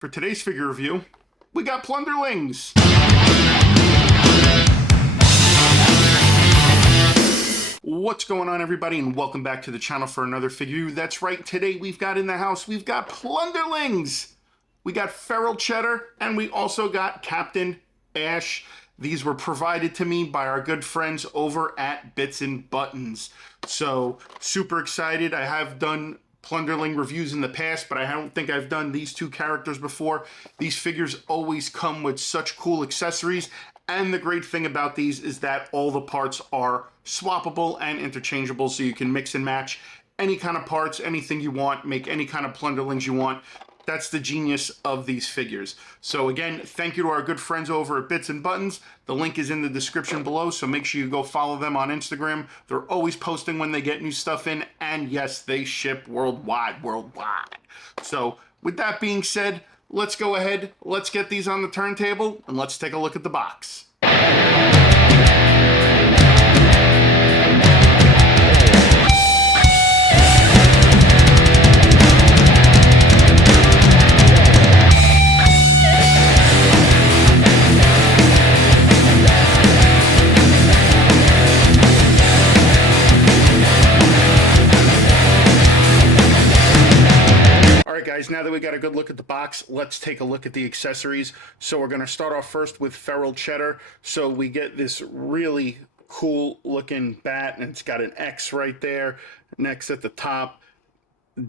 For today's figure review, we got Plunderlings. What's going on, everybody, and welcome back to the channel for another figure review. That's right, today we've got in the house, we've got Plunderlings. We got Feral Chedar, and we also got Captain Ash. These were provided to me by our good friends over at Bitz and Buttons. So, super excited. I have done Plunderling reviews in the past, but I don't think I've done these two characters before. These figures always come with such cool accessories, and the great thing about these is that all the parts are swappable and interchangeable, so you can mix and match any kind of parts, anything you want, make any kind of Plunderlings you want. That's the genius of these figures. So again, thank you to our good friends over at Bitz and Buttons. The link is in the description below, so make sure you go follow them on Instagram. They're always posting when they get new stuff in, and yes, they ship worldwide. So with that being said, let's go ahead, let's get these on the turntable, and let's take a look at the box. Guys, now that we got a good look at the box, let's take a look at the accessories. So we're going to start off first with Feral Chedar. So we get this really cool looking bat, and it's got an X right there next at the top.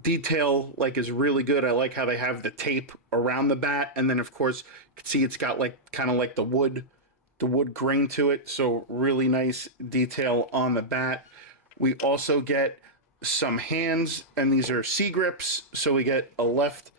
Detail is really good. I like how they have the tape around the bat, and then of course you can see it's got kind of like the wood grain to it. So really nice detail on the bat. We also get some hands, and these are C-grips, so we get a left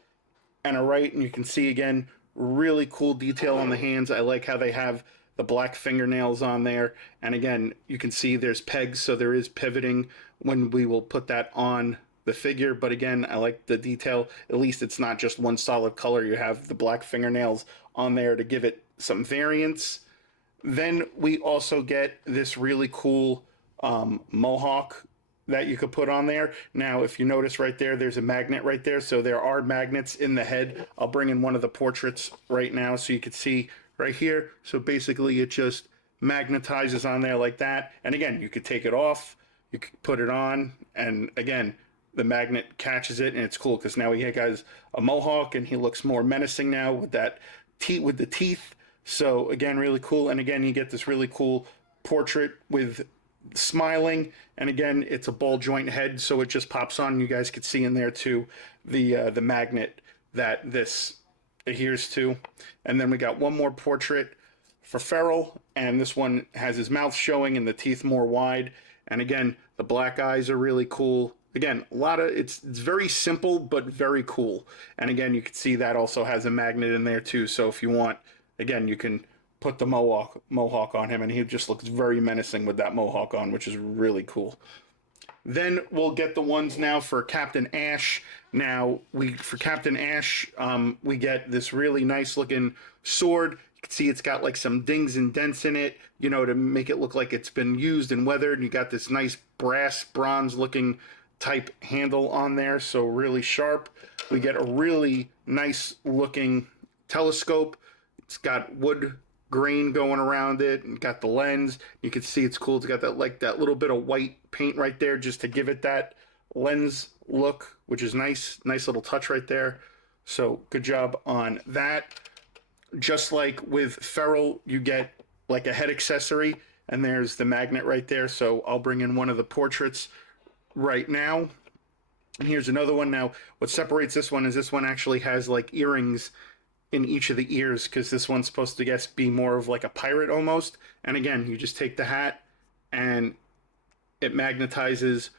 and a right, and you can see again really cool detail on the hands. I like how they have the black fingernails on there, and again you can see there's pegs, so there is pivoting when we will put that on the figure. But again, I like the detail. At least it's not just one solid color. You have the black fingernails on there to give it some variance. Then we also get this really cool mohawk that you could put on there. Now, if you notice right there, there's a magnet right there. So there are magnets in the head. I'll bring in one of the portraits right now so you can see right here. So basically it just magnetizes on there like that. And again, you could take it off, you could put it on, and again, the magnet catches it, and it's cool because now he has a mohawk and he looks more menacing now with that with the teeth. So again, really cool. And again, you get this really cool portrait with smiling, and again it's a ball joint head, so it just pops on. You guys could see in there too the magnet that this adheres to. And then we got one more portrait for Feral, and this one has his mouth showing and the teeth more wide, and again the black eyes are really cool. Again, a lot of it's very simple but very cool. And again, you can see that also has a magnet in there too, so if you want, again, you can put the mohawk on him, and he just looks very menacing with that mohawk on, which is really cool. Then we'll get the ones now for Captain Ash. Now, for Captain Ash, we get this really nice looking sword. You can see it's got some dings and dents in it, to make it look like it's been used and weathered. And you got this nice bronze looking type handle on there, so really sharp. We get a really nice looking telescope. It's got wood grain going around it, and got the lens. You can see it's cool. It's got that little bit of white paint right there just to give it that lens look, which is nice little touch right there. So good job on that. Just like with Feral, you get a head accessory, and there's the magnet right there. So I'll bring in one of the portraits right now, and here's another one. Now what separates this one is this one actually has earrings in each of the ears, because this one's supposed to be more of a pirate almost. And again, you just take the hat and it magnetizes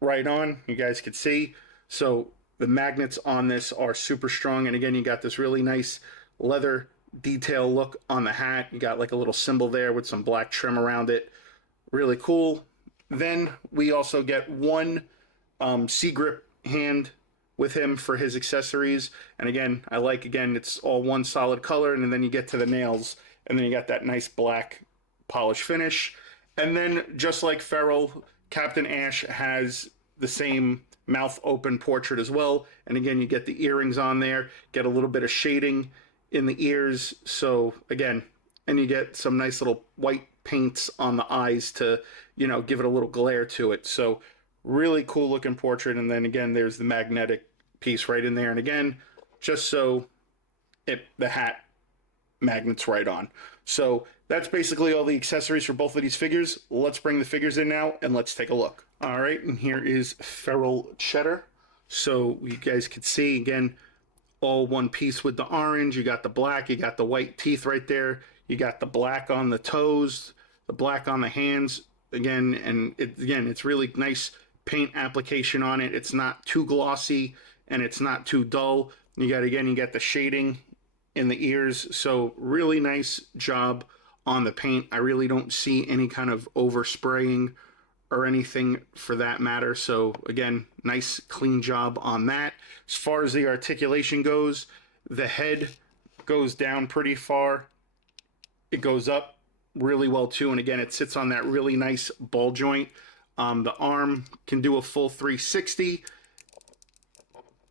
right on. You guys can see. So the magnets on this are super strong, and again, you got this really nice leather detail look on the hat. You got a little symbol there with some black trim around it. Really cool. Then we also get one C-grip hand with him for his accessories. And again, it's all one solid color, and then you get to the nails, and then you got that nice black polish finish. And then just like Feral, Captain Ash has the same mouth open portrait as well. And again, you get the earrings on there, get a little bit of shading in the ears. So again, and you get some nice little white paints on the eyes to, you know, give it a little glare to it. So really cool looking portrait. And then again, there's the magnetic piece right in there. And again, just so the hat magnets right on. So that's basically all the accessories for both of these figures. Let's bring the figures in now and let's take a look. All right, and here is Feral Chedar. So you guys can see, again, all one piece with the orange. You got the black, you got the white teeth right there. You got the black on the toes, the black on the hands. Again, and it's really nice paint application on it. It's not too glossy and it's not too dull. You got the shading in the ears. So really nice job on the paint. I really don't see any kind of overspraying or anything for that matter. So again, nice clean job on that. As far as the articulation goes, the head goes down pretty far. It goes up really well too. And again, it sits on that really nice ball joint. The arm can do a full 360.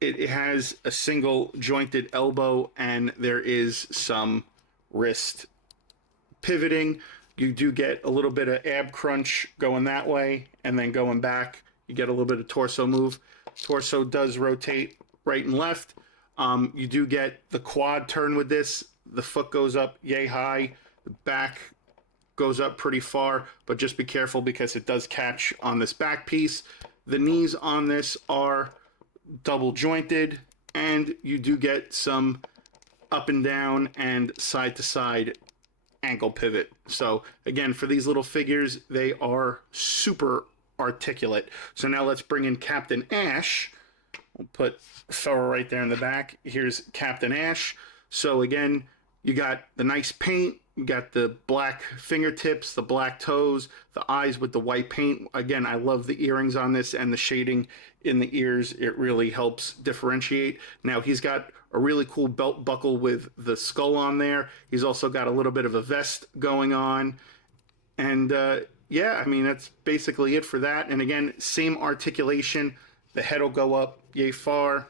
It has a single jointed elbow and there is some wrist pivoting. You do get a little bit of ab crunch going that way and then going back. You get a little bit of torso move. Torso does rotate right and left. You do get the quad turn with this. The foot goes up yay high. The back goes up pretty far, but just be careful because it does catch on this back piece. The knees on this are double jointed and you do get some up and down and side to side ankle pivot. So again, for these little figures, they are super articulate. So now let's bring in Captain Ash. We'll put Feral right there in the back. Here's Captain Ash. So again, you got the nice paint, you got the black fingertips, the black toes, the eyes with the white paint. Again, I love the earrings on this and the shading in the ears. It really helps differentiate. Now he's got a really cool belt buckle with the skull on there. He's also got a little bit of a vest going on. And yeah, I mean, that's basically it for that. And again, same articulation. The head will go up yay far.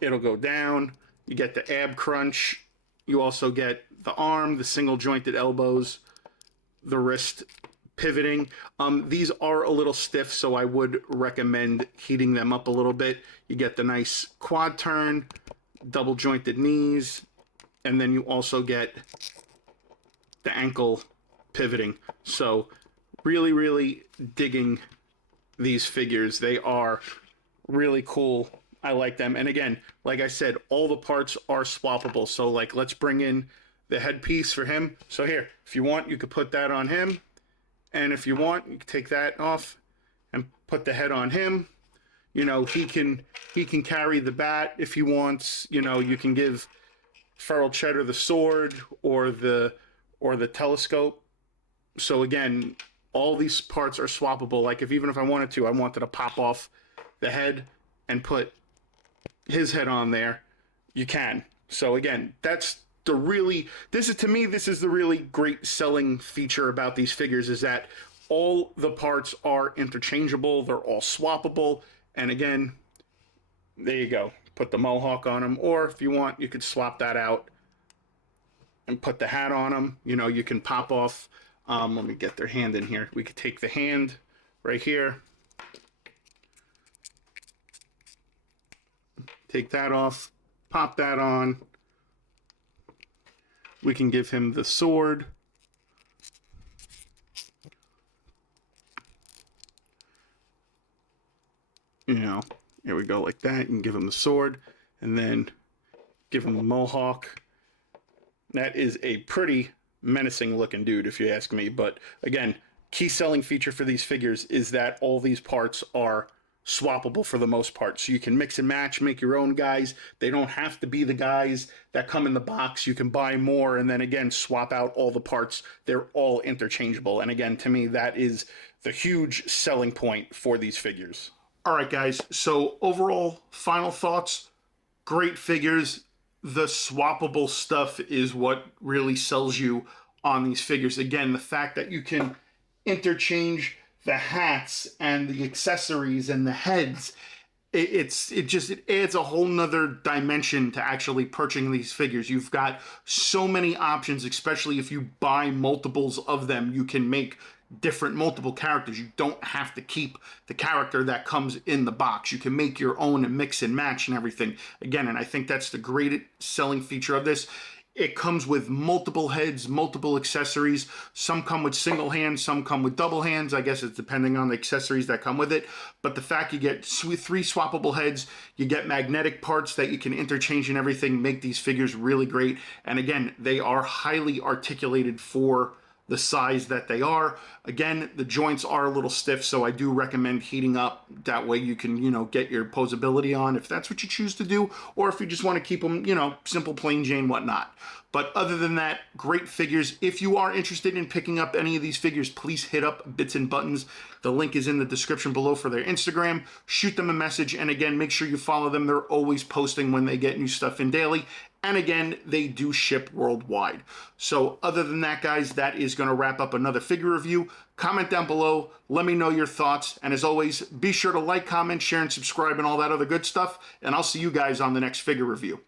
It'll go down. You get the ab crunch. You also get the arm, the single jointed elbows, the wrist pivoting. These are a little stiff, so I would recommend heating them up a little bit. You get the nice quad turn, double jointed knees, and then you also get the ankle pivoting. So really, really digging these figures. They are really cool. I like them. And again, like I said, all the parts are swappable. So like, let's bring in the headpiece for him. So here, if you want, you could put that on him. And if you want, you can take that off and put the head on him. You know, he can carry the bat if he wants. You know, you can give Feral Chedar the sword or the telescope. So again, all these parts are swappable. Like even if I wanted to pop off the head and put his head on there, you can. So again, this is the really great selling feature about these figures, is that all the parts are interchangeable. They're all swappable. And again, there you go. Put the mohawk on him, or if you want, you could swap that out and put the hat on him. You know, you can pop off. Let me get their hand in here. We could take the hand right here. Take that off, pop that on. We can give him the sword. You know, here we go like that. You can give him the sword and then give him the mohawk. That is a pretty menacing looking dude, if you ask me. But again, key selling feature for these figures is that all these parts are swappable for the most part. So you can mix and match, make your own guys. They don't have to be the guys that come in the box. You can buy more and then again swap out all the parts. They're all interchangeable. And again, to me, that is the huge selling point for these figures. All right, guys. So overall, final thoughts. Great figures. The swappable stuff is what really sells you on these figures. Again, the fact that you can interchange the hats and the accessories and the heads it adds a whole nother dimension to actually purchasing these figures. You've got so many options, especially if you buy multiples of them. You can make different multiple characters. You don't have to keep the character that comes in the box. You can make your own and mix and match and everything. Again, and I think that's the great selling feature of this. It comes with multiple heads, multiple accessories. Some come with single hands, some come with double hands. I guess it's depending on the accessories that come with it. But the fact you get 3 swappable heads, you get magnetic parts that you can interchange and everything, make these figures really great. And again, they are highly articulated for the size that they are. Again, the joints are a little stiff, so I do recommend heating up. That way you can, get your posability on if that's what you choose to do, or if you just want to keep them, simple, plain Jane, whatnot. But other than that, great figures. If you are interested in picking up any of these figures, please hit up Bitz and Buttons. The link is in the description below for their Instagram. Shoot them a message, and again, make sure you follow them. They're always posting when they get new stuff in daily. And again, they do ship worldwide. So other than that, guys, that is going to wrap up another figure review. Comment down below. Let me know your thoughts. And as always, be sure to like, comment, share, and subscribe and all that other good stuff. And I'll see you guys on the next figure review.